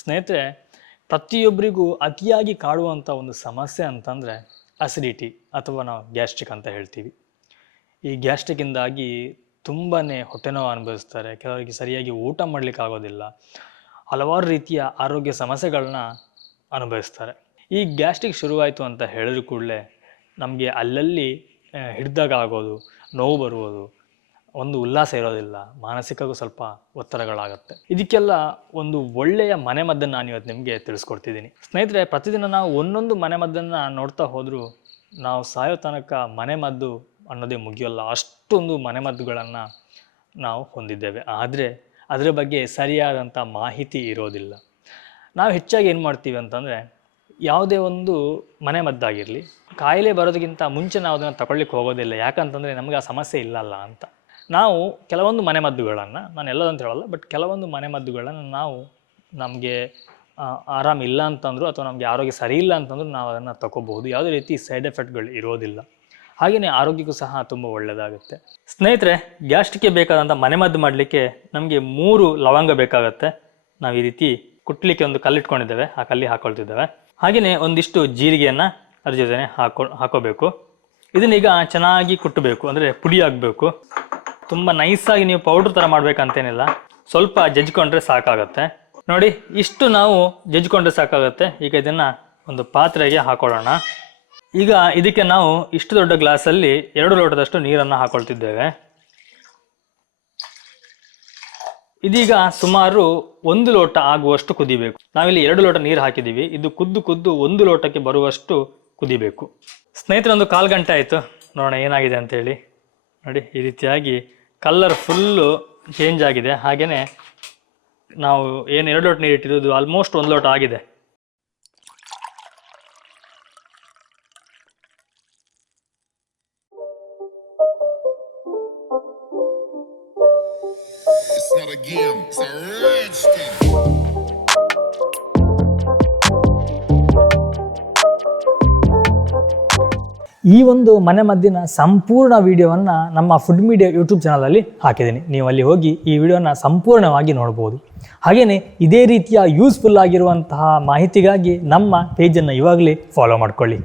ಸ್ನೇಹಿತರೆ, ಪ್ರತಿಯೊಬ್ಬರಿಗೂ ಅತಿಯಾಗಿ ಕಾಡುವಂಥ ಒಂದು ಸಮಸ್ಯೆ ಅಂತಂದರೆ ಅಸಿಡಿಟಿ ಅಥವಾ ನಾವು ಗ್ಯಾಸ್ಟ್ರಿಕ್ ಅಂತ ಹೇಳ್ತೀವಿ. ಈ ಗ್ಯಾಸ್ಟ್ರಿಕ್ಕಿಂದಾಗಿ ತುಂಬಾ ಹೊಟ್ಟೆನೋವು ಅನುಭವಿಸ್ತಾರೆ. ಕೆಲವರಿಗೆ ಸರಿಯಾಗಿ ಊಟ ಮಾಡಲಿಕ್ಕೆ ಆಗೋದಿಲ್ಲ. ಹಲವಾರು ರೀತಿಯ ಆರೋಗ್ಯ ಸಮಸ್ಯೆಗಳನ್ನ ಅನುಭವಿಸ್ತಾರೆ. ಈ ಗ್ಯಾಸ್ಟ್ರಿಕ್ ಶುರುವಾಯಿತು ಅಂತ ಹೇಳಿದ ಕೂಡಲೇ ನಮಗೆ ಅಲ್ಲಲ್ಲಿ ಹಿಡಿದಾಗ ಆಗೋದು, ನೋವು ಬರುವುದು, ಒಂದು ಉಲ್ಲಾಸ ಇರೋದಿಲ್ಲ, ಮಾನಸಿಕಗೂ ಸ್ವಲ್ಪ ಒತ್ತಡಗಳಾಗುತ್ತೆ. ಇದಕ್ಕೆಲ್ಲ ಒಂದು ಒಳ್ಳೆಯ ಮನೆಮದ್ದನ್ನು ನಾನು ಇವತ್ತು ನಿಮಗೆ ತಿಳಿಸ್ಕೊಡ್ತಿದ್ದೀನಿ. ಸ್ನೇಹಿತರೆ, ಪ್ರತಿದಿನ ನಾವು ಒಂದೊಂದು ಮನೆಮದ್ದನ್ನು ನೋಡ್ತಾ ಹೋದರೂ ನಾವು ಸಾಯೋ ತನಕ ಮನೆಮದ್ದು ಅನ್ನೋದೇ ಮುಗಿಯೋಲ್ಲ. ಅಷ್ಟೊಂದು ಮನೆಮದ್ದುಗಳನ್ನು ನಾವು ಹೊಂದಿದ್ದೇವೆ. ಆದರೆ ಅದರ ಬಗ್ಗೆ ಸರಿಯಾದಂಥ ಮಾಹಿತಿ ಇರೋದಿಲ್ಲ. ನಾವು ಹೆಚ್ಚಾಗಿ ಏನು ಮಾಡ್ತೀವಿ ಅಂತಂದರೆ, ಯಾವುದೇ ಒಂದು ಮನೆಮದ್ದಾಗಿರಲಿ, ಕಾಯಿಲೆ ಬರೋದಕ್ಕಿಂತ ಮುಂಚೆ ನಾವು ಅದನ್ನು ತಗೊಳ್ಳಿಕ್ಕೆ ಹೋಗೋದಿಲ್ಲ. ಯಾಕಂತಂದರೆ ನಮಗೆ ಆ ಸಮಸ್ಯೆ ಇಲ್ಲಲ್ಲ ಅಂತ. ನಾವು ಕೆಲವೊಂದು ಮನೆಮದ್ದುಗಳನ್ನು, ನಾನು ಎಲ್ಲದಂತ ಹೇಳಲ್ಲ, ಬಟ್ ಕೆಲವೊಂದು ಮನೆಮದ್ದುಗಳನ್ನು ನಾವು ನಮಗೆ ಆರಾಮಿಲ್ಲ ಅಂತಂದರೂ ಅಥವಾ ನಮಗೆ ಆರೋಗ್ಯ ಸರಿ ಇಲ್ಲ ಅಂತಂದರೂ ನಾವು ಅದನ್ನು ತಗೋಬಹುದು. ಯಾವುದೇ ರೀತಿ ಸೈಡ್ ಎಫೆಕ್ಟ್ಗಳು ಇರೋದಿಲ್ಲ. ಹಾಗೆಯೇ ಆರೋಗ್ಯಕ್ಕೂ ಸಹ ತುಂಬ ಒಳ್ಳೆಯದಾಗುತ್ತೆ. ಸ್ನೇಹಿತರೆ, ಗ್ಯಾಸ್ಟ್ರಿಕ್ಗೆ ಬೇಕಾದಂಥ ಮನೆಮದ್ದು ಮಾಡಲಿಕ್ಕೆ ನಮಗೆ 3 ಲವಂಗ ಬೇಕಾಗುತ್ತೆ. ನಾವು ಈ ರೀತಿ ಕುಟ್ಟಲಿಕ್ಕೆ ಒಂದು ಕಲ್ಲಿಟ್ಕೊಂಡಿದ್ದೇವೆ, ಆ ಕಲ್ಲಿಗೆ ಹಾಕೊಳ್ತಿದ್ದೇವೆ. ಹಾಗೆಯೇ ಒಂದಿಷ್ಟು ಜೀರಿಗೆಯನ್ನು ಅದ್ರ ಜೊತೆ ಹಾಕೋಬೇಕು. ಇದನ್ನೀಗ ಚೆನ್ನಾಗಿ ಕುಟ್ಟಬೇಕು, ಅಂದರೆ ಪುಡಿ ಆಗಬೇಕು. ತುಂಬ ನೈಸಾಗಿ ನೀವು ಪೌಡ್ರ್ ಥರ ಮಾಡಬೇಕಂತೇನಿಲ್ಲ, ಸ್ವಲ್ಪ ಜಜ್ಜಿಕೊಂಡ್ರೆ ಸಾಕಾಗುತ್ತೆ. ನೋಡಿ, ಇಷ್ಟು ನಾವು ಜಜ್ಜಿಕೊಂಡ್ರೆ ಸಾಕಾಗುತ್ತೆ. ಈಗ ಇದನ್ನು ಒಂದು ಪಾತ್ರೆಗೆ ಹಾಕೊಳ್ಳೋಣ. ಈಗ ಇದಕ್ಕೆ ನಾವು ಇಷ್ಟು ದೊಡ್ಡ ಗ್ಲಾಸಲ್ಲಿ 2 ಲೋಟದಷ್ಟು ನೀರನ್ನು ಹಾಕೊಳ್ತಿದ್ದೇವೆ. ಇದೀಗ ಸುಮಾರು 1 ಲೋಟ ಆಗುವಷ್ಟು ಕುದಿಬೇಕು. ನಾವಿಲ್ಲಿ 2 ಲೋಟ ನೀರು ಹಾಕಿದ್ದೀವಿ. ಇದು ಕುದ್ದು 1 ಲೋಟಕ್ಕೆ ಬರುವಷ್ಟು ಕುದಿಬೇಕು. ಸ್ನೇಹಿತರೆ, ಒಂದು 1/4 ಗಂಟೆ ಆಯಿತು. ನೋಡೋಣ ಏನಾಗಿದೆ ಅಂತೇಳಿ. ನೋಡಿ, ಈ ರೀತಿಯಾಗಿ ಕಲರ್ ಫುಲ್ಲು ಚೇಂಜ್ ಆಗಿದೆ. ಹಾಗೆಯೇ ನಾವು ಏನು 2 ಲೋಟ ನೀರು ಇಟ್ಟಿರೋದು ಆಲ್ಮೋಸ್ಟ್ 1 ಲೋಟ ಆಗಿದೆ. ಈ ಒಂದು ಮನೆಮದ್ದಿನ ಸಂಪೂರ್ಣ ವಿಡಿಯೋವನ್ನು ನಮ್ಮ ಫುಡ್ ಮೀಡಿಯಾ ಯೂಟ್ಯೂಬ್ ಚಾನಲಲ್ಲಿ ಹಾಕಿದ್ದೀನಿ. ನೀವು ಅಲ್ಲಿ ಹೋಗಿ ಈ ವಿಡಿಯೋನ ಸಂಪೂರ್ಣವಾಗಿ ನೋಡ್ಬೋದು. ಹಾಗೆಯೇ ಇದೇ ರೀತಿಯ ಯೂಸ್ಫುಲ್ ಆಗಿರುವಂತಹ ಮಾಹಿತಿಗಾಗಿ ನಮ್ಮ ಪೇಜನ್ನು ಇವಾಗಲೇ ಫಾಲೋ ಮಾಡ್ಕೊಳ್ಳಿ.